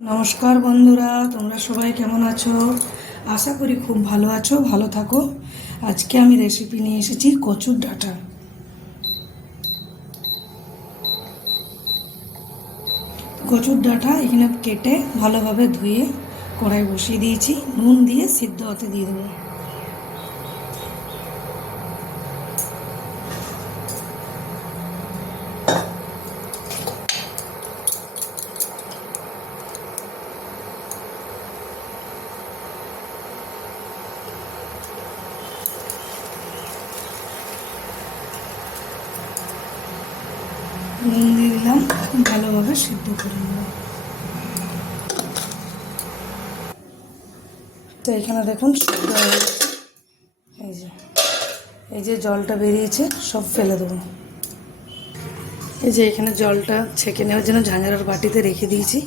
নমস্কার বন্ধুরা, তোমরা সবাই কেমন আছো? আশা করি খুব ভালো আছো, ভালো থাকো। আজকে আমি রেসিপি নিয়ে এসেছি কচুর ডাঁটা। কচুর ডাঁটা এখানে কেটে ভালোভাবে ধুয়ে কড়াই বসিয়ে দিয়েছি। নুন দিয়ে সিদ্ধ হতে দিয়ে দেবো। নুন দিয়ে দিলাম ভালোভাবে সিদ্ধ করে নেব। তো এখানে দেখুন, এই যে এই যে জলটা বেরিয়েছে, সব ফেলে দেবো। এই যে এখানে জলটা ছেঁকে নেওয়ার জন্য ঝাঁঝারার বাটিতে রেখে দিয়েছি।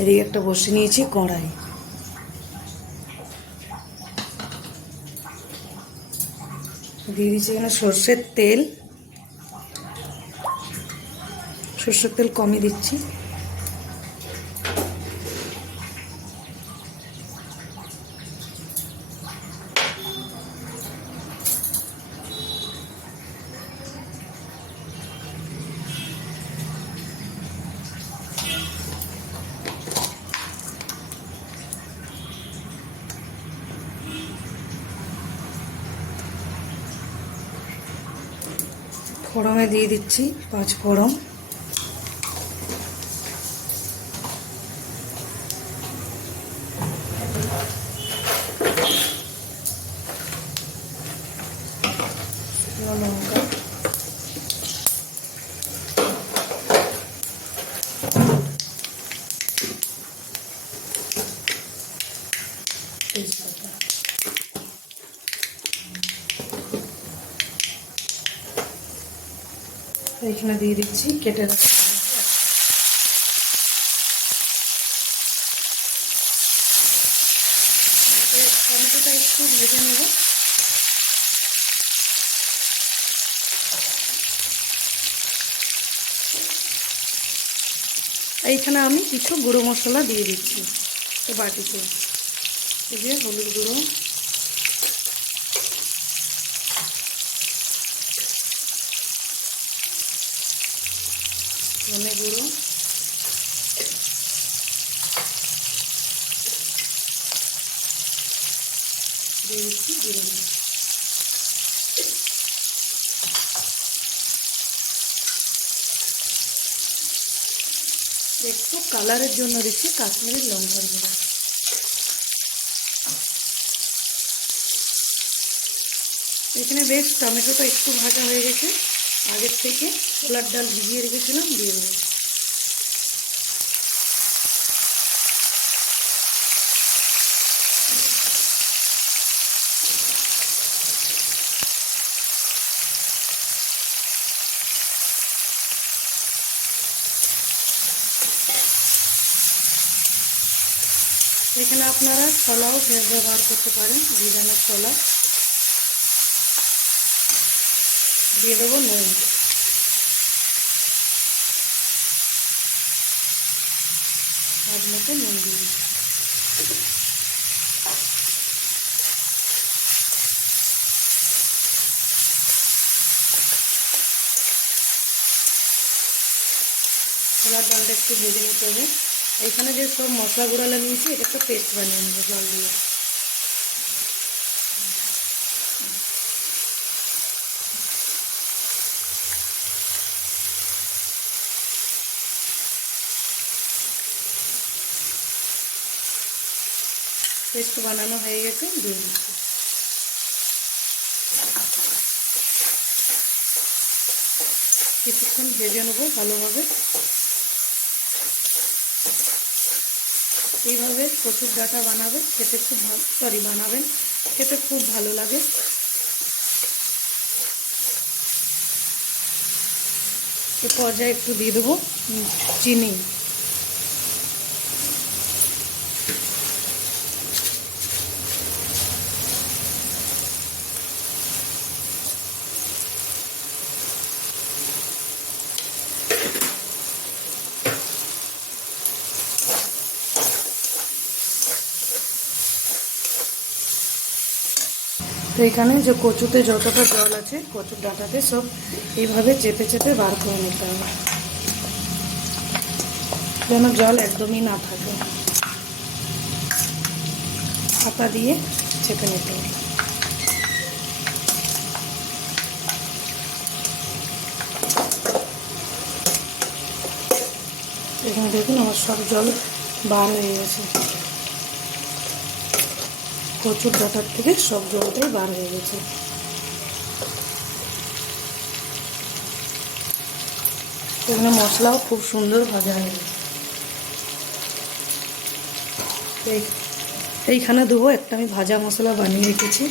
এদিকে একটা বসে নিয়েছি, কড়াই। দিয়ে দিয়েছি এখানে সর্ষের তেল সর্ষের তেল কমই দিচ্ছি। ফোড়নে দিয়ে দিচ্ছি পাঁচ ফোড়ন শুকনো লঙ্কা তেজপাতা এখানে দিয়ে দিচ্ছি, কেটে টমেটোটা একটু ভেজে নেব। এইখানে আমি কিছু গুঁড়ো মশলা দিয়ে দিচ্ছি বাটিতে। এই যে হলুদ গুঁড়ো। ধনে গুঁড়ো। দিয়ে দিচ্ছি জিরে গুঁড়ো। একটু কালারের জন্য দিচ্ছি কাশ্মীরি লঙ্কার গুঁড়ো। এখানে বেশ টমেটোটা একটু ভাজা হয়ে গেছে। আগের থেকে ছোলার ডাল ভিজিয়ে রেখেছিলাম দিয়ে দেবো এখানে আপনারা ছোলাও ব্যবহার করতে পারেন ভিজানো ছোলা দিয়ে দেবো নুন। স্বাদ মতো নুন দিয়ে। ছোলার ডালটা একটু ভেজে নিতে হবে। এখানে যে সব মশলা গুঁড়ালা নিয়েছি, এটা একটা পেস্ট বানিয়ে নেব জল দিয়ে। পেস্ট বানানো হয়ে গেছে, দিয়ে দিচ্ছি। কিছুক্ষণ ভেজে নেব ভালোভাবে। এইভাবে কচুর ডাটা বানাবে, খেতে খুব ভালো সরি বানাবেন। খেতে খুব ভালো লাগে। এ পর্যায়ে একটু দিয়ে দেবো চিনি। তো এখানে যে কচুতে যতটা জল আছে, কচুর ডাঁটাতে সব এইভাবে চেপে চেপে বার করে নিতে হবে। যেন জল একদমই না থাকে। হাতা দিয়ে চেপে নিতে হবে। এখানে দেখুন আমার সব জল বার হয়ে গেছে। কচুর ডাটার থেকে সব জলটাই বার হয়ে গেছে। এখানে মশলাও খুব সুন্দর ভাজা হয়ে গেছে। এই- এইখানে দেবো, একটা আমি ভাজা মশলা বানিয়ে রেখেছি।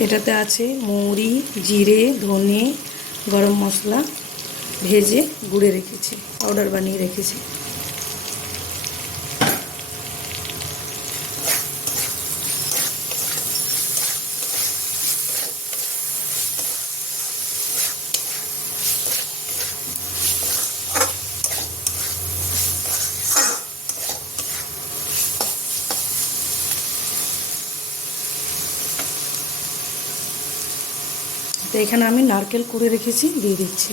এটাতে আছে মৌরি জিরে, ধনে, গরম মশলা ভেজে গুঁড়ে রেখেছি, পাউডার বানিয়ে রেখেছি। তো এখানে আমি নারকেল কুড়ে রেখেছি দিয়ে দিচ্ছি।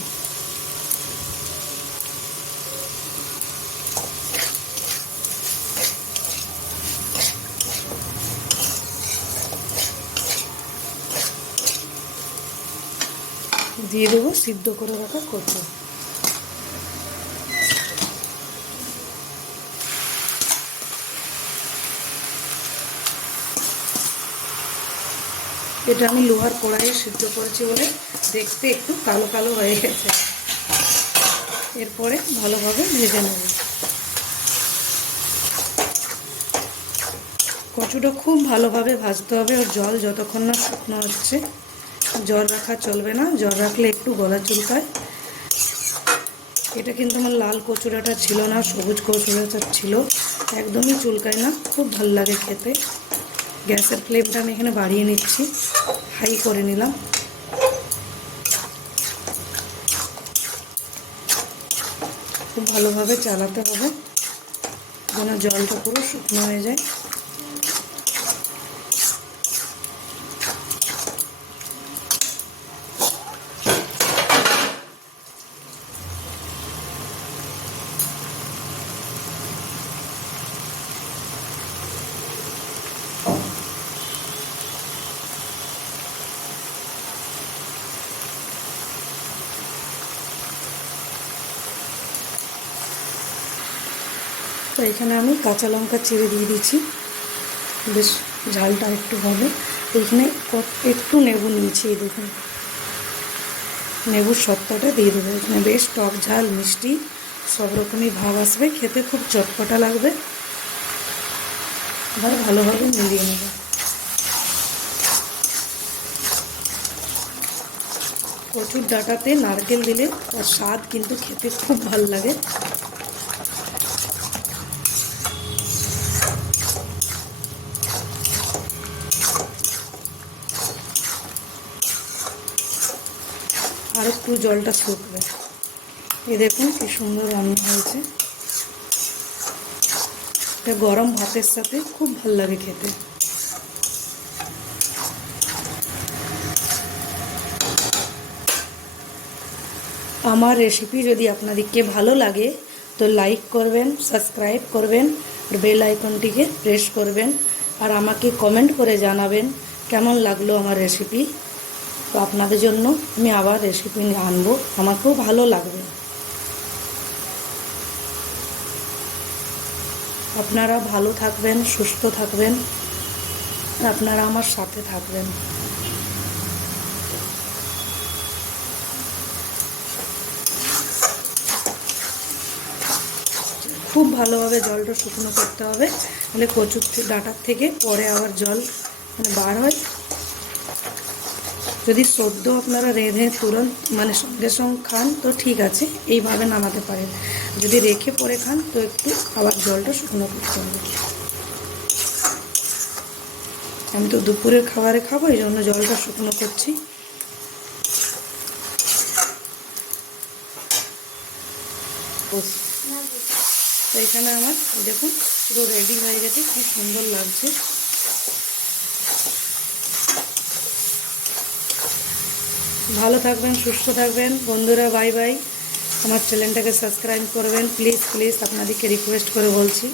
দিয়ে দেবো সিদ্ধ করে রাখা কচু। এটা আমি লোহার কড়াইয়ে সিদ্ধ করেছি বলে দেখতে একটু কালো কালো হয়ে গেছে। এরপরে ভালোভাবে ভেজে নেব। কচুটা খুব ভালোভাবে ভাজতে হবে, ওর জল যতক্ষণ না শুকনো হচ্ছে। জল রাখা চলবে না, জল রাখলে একটু গলা চুলকায়। এটা কিন্তু আমার লাল কচুরাটা ছিল না, সবুজ কচুরাটা ছিল, একদমই চুলকায় না, খুব ভালো লাগে খেতে। গ্যাসের ফ্লেমটা আমি এখানে বাড়িয়ে নিচ্ছি। হাই করে নিলাম। খুব ভালোভাবে চালাতে হবে। যেন জলটা পুরো শুকনো হয়ে যায়। এখানে আমি কাঁচা লঙ্কা চিড়ে দিয়ে দিচ্ছি বেশ ঝালটা একটু হবে। কত- একটু নেবু নিয়েছি, এই দেখুন। নেবুর সত্তাটা দিয়ে দেবো। এখানে বেশ টক ঝাল, মিষ্টি, সব রকমই ভাব আসবে। খেতে খুব চটপটা লাগবে। আবার ভালোভাবে মিলিয়ে নেব। প্রচুর ডাটাতে নারকেল দিলে তার স্বাদ কিন্তু খেতে খুব ভালো লাগে। একটু জলটা শুকবে এই দেখুন কি সুন্দর রান্না হয়েছে। এটা গরম ভাতের সাথে খুব ভালো লাগে খেতে। আমার রেসিপি যদি আপনাদেরকে ভালো লাগে, তো লাইক করবেন সাবস্ক্রাইব করবেন, আর বেল আইকনটিকে প্রেস করবেন, আর আমাকে কমেন্ট করে জানাবেন কেমন লাগল আমার রেসিপি তো আপনাদের জন্য আমি আবার রেসিপি আনব। আমাকেও ভালো লাগবে। আপনারা ভালো থাকবেন, সুস্থ থাকবেন। আপনারা আমার সাথে থাকবেন। খুব ভালোভাবে জলটা শুকনো করতে হবে। তাহলে কচুর ডাটার থেকে পরে আবার জল মানে বার হয়। যদি সদ্য আপনারা রেঁধে তুরন্ত মানে সঙ্গে সঙ্গে খান, তো ঠিক আছে, এইভাবে নামাতে পারেন। যদি রেখে পরে খান, তো একটু আবার জলটা শুকনো করতে হবে। আমি তো দুপুরের খাবারে খাব, এই জন্য জলটা শুকনো করছি। তো এখানে আমার, দেখুন, পুরো রেডি হয়ে গেছে, কি সুন্দর লাগছে। ভালো থাকবেন, সুস্থ থাকবেন। বন্ধুরা বাই বাই আমার চ্যানেলটাকে সাবস্ক্রাইব করবেন। প্লিজ প্লিজ আপনাদেরকে রিকোয়েস্ট করে বলছি।